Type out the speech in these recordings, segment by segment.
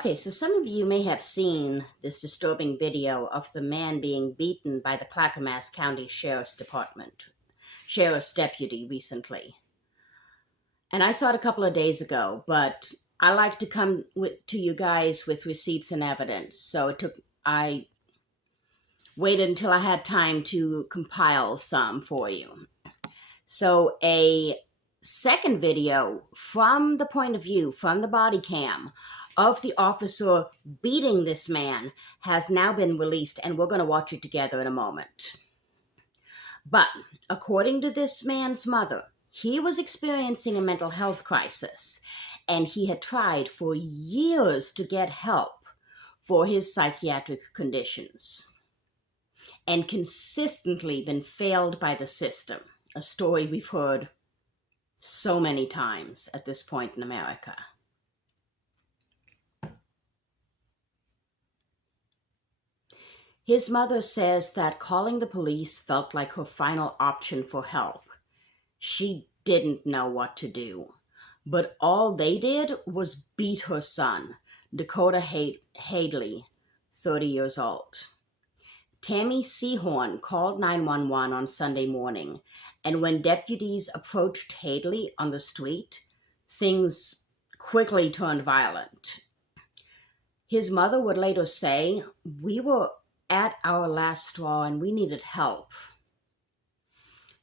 Okay, so some of you may have seen this disturbing video of the man being beaten by the Clackamas County Sheriff's deputy recently. And I saw it a couple of days ago, but I like to come to you guys with receipts and evidence. So I waited until I had time to compile some for you. So a second video from the point of view, from the body cam, of the officer beating this man has now been released, and we're going to watch it together in a moment. But according to this man's mother, he was experiencing a mental health crisis, and he had tried for years to get help for his psychiatric conditions and consistently been failed by the system, a story we've heard so many times at this point in America. His mother says that calling the police felt like her final option for help. She didn't know what to do, but all they did was beat her son, Dakota Hadley, 30 years old. Tammy Seahorn called 911 on Sunday morning, and when deputies approached Hadley on the street, things quickly turned violent. His mother would later say, "We were at our last straw and we needed help.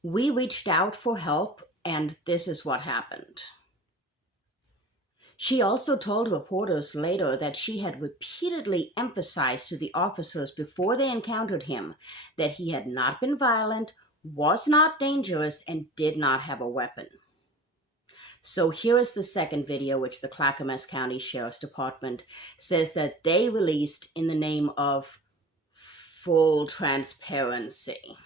We reached out for help, and this is what happened." She also told reporters later that she had repeatedly emphasized to the officers before they encountered him that he had not been violent, was not dangerous, and did not have a weapon. So here is the second video, which the Clackamas County Sheriff's Department says that they released in the name of full transparency.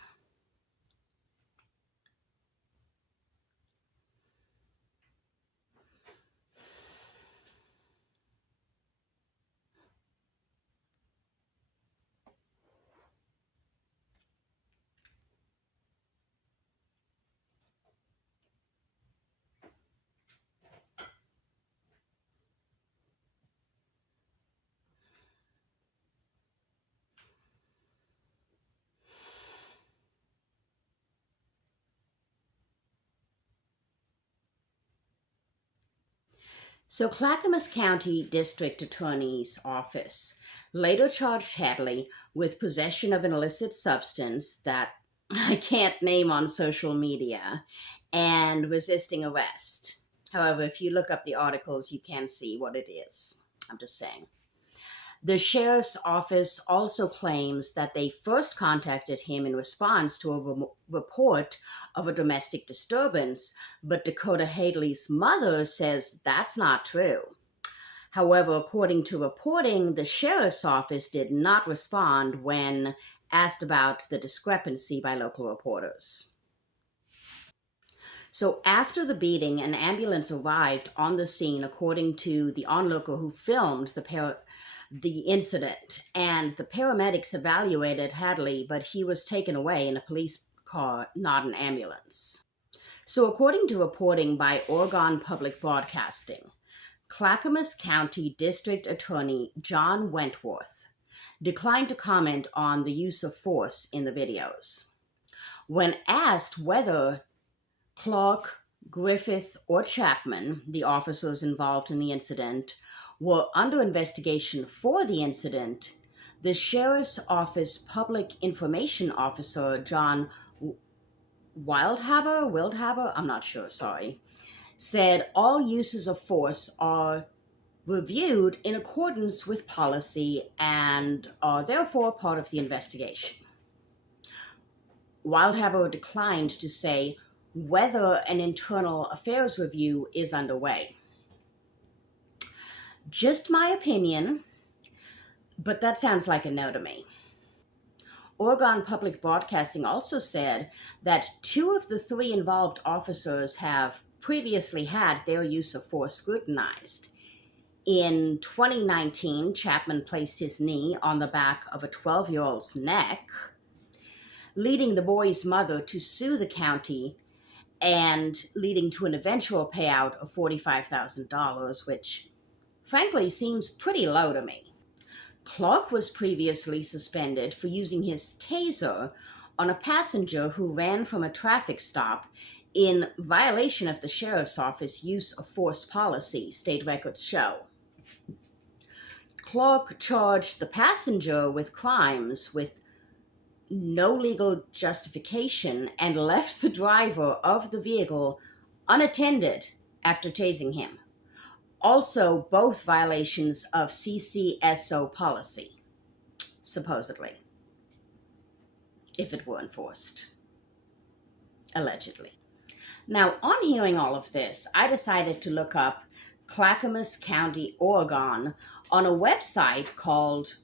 So Clackamas County District Attorney's Office later charged Hadley with possession of an illicit substance that I can't name on social media and resisting arrest. However, if you look up the articles, you can see what it is. I'm just saying. The sheriff's office also claims that they first contacted him in response to a report of a domestic disturbance, but Dakota Hadley's mother says that's not true. However, according to reporting, the sheriff's office did not respond when asked about the discrepancy by local reporters. So after the beating, an ambulance arrived on the scene, according to the onlooker who filmed the incident, and the paramedics evaluated Hadley, but he was taken away in a police car, not an ambulance. So according to reporting by Oregon Public Broadcasting, Clackamas County District Attorney John Wentworth declined to comment on the use of force in the videos. When asked whether Clark, Griffith, or Chapman, the officers involved in the incident, were under investigation for the incident, the Sheriff's Office Public Information Officer, John Wildhaber, I'm not sure, said all uses of force are reviewed in accordance with policy and are therefore part of the investigation. Wildhaber declined to say whether an internal affairs review is underway. Just my opinion, but that sounds like a no to me. Oregon Public Broadcasting also said that 2 of the 3 involved officers have previously had their use of force scrutinized. In 2019, Chapman placed his knee on the back of a 12-year-old's neck, leading the boy's mother to sue the county and leading to an eventual payout of $45,000, which frankly seems pretty low to me. Clark was previously suspended for using his taser on a passenger who ran from a traffic stop in violation of the sheriff's office use of force policy, state records show. Clark charged the passenger with crimes with no legal justification and left the driver of the vehicle unattended after tasing him. Also, both violations of CCSO policy, supposedly, if it were enforced, allegedly. Now, on hearing all of this, I decided to look up Clackamas County, Oregon, on a website called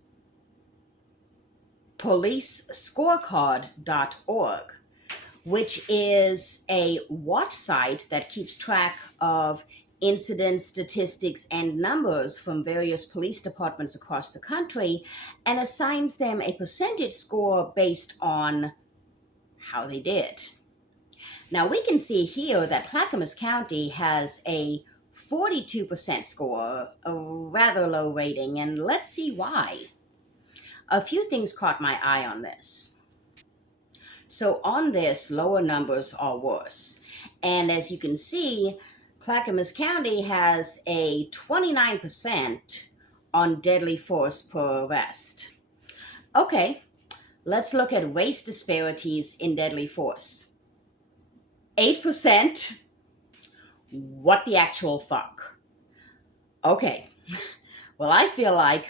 policescorecard.org, which is a watch site that keeps track of incidents, statistics, and numbers from various police departments across the country and assigns them a percentage score based on how they did. Now, we can see here that Clackamas County has a 42% score, a rather low rating, and let's see why. A few things caught my eye on this. So on this, lower numbers are worse. And as you can see, Clackamas County has a 29% on deadly force per arrest. Okay, let's look at race disparities in deadly force. 8%? What the actual fuck? Okay, well, I feel like,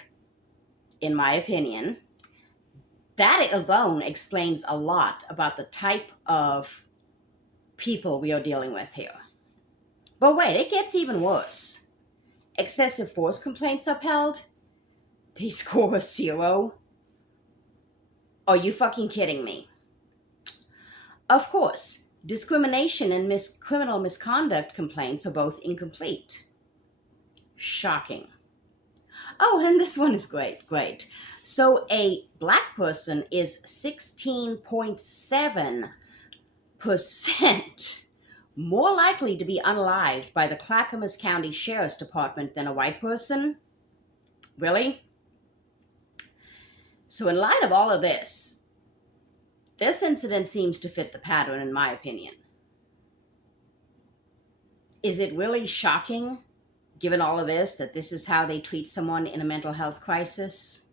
in my opinion, that alone explains a lot about the type of people we are dealing with here. But wait, it gets even worse. Excessive force complaints upheld? They score a 0? Are you fucking kidding me? Of course, discrimination and criminal misconduct complaints are both incomplete. Shocking. Oh, and this one is great. So a black person is 16.7% more likely to be unalived by the Clackamas County Sheriff's Department than a white person? Really? So in light of all of this incident seems to fit the pattern, in my opinion. Is it really shocking, given all of this, that this is how they treat someone in a mental health crisis?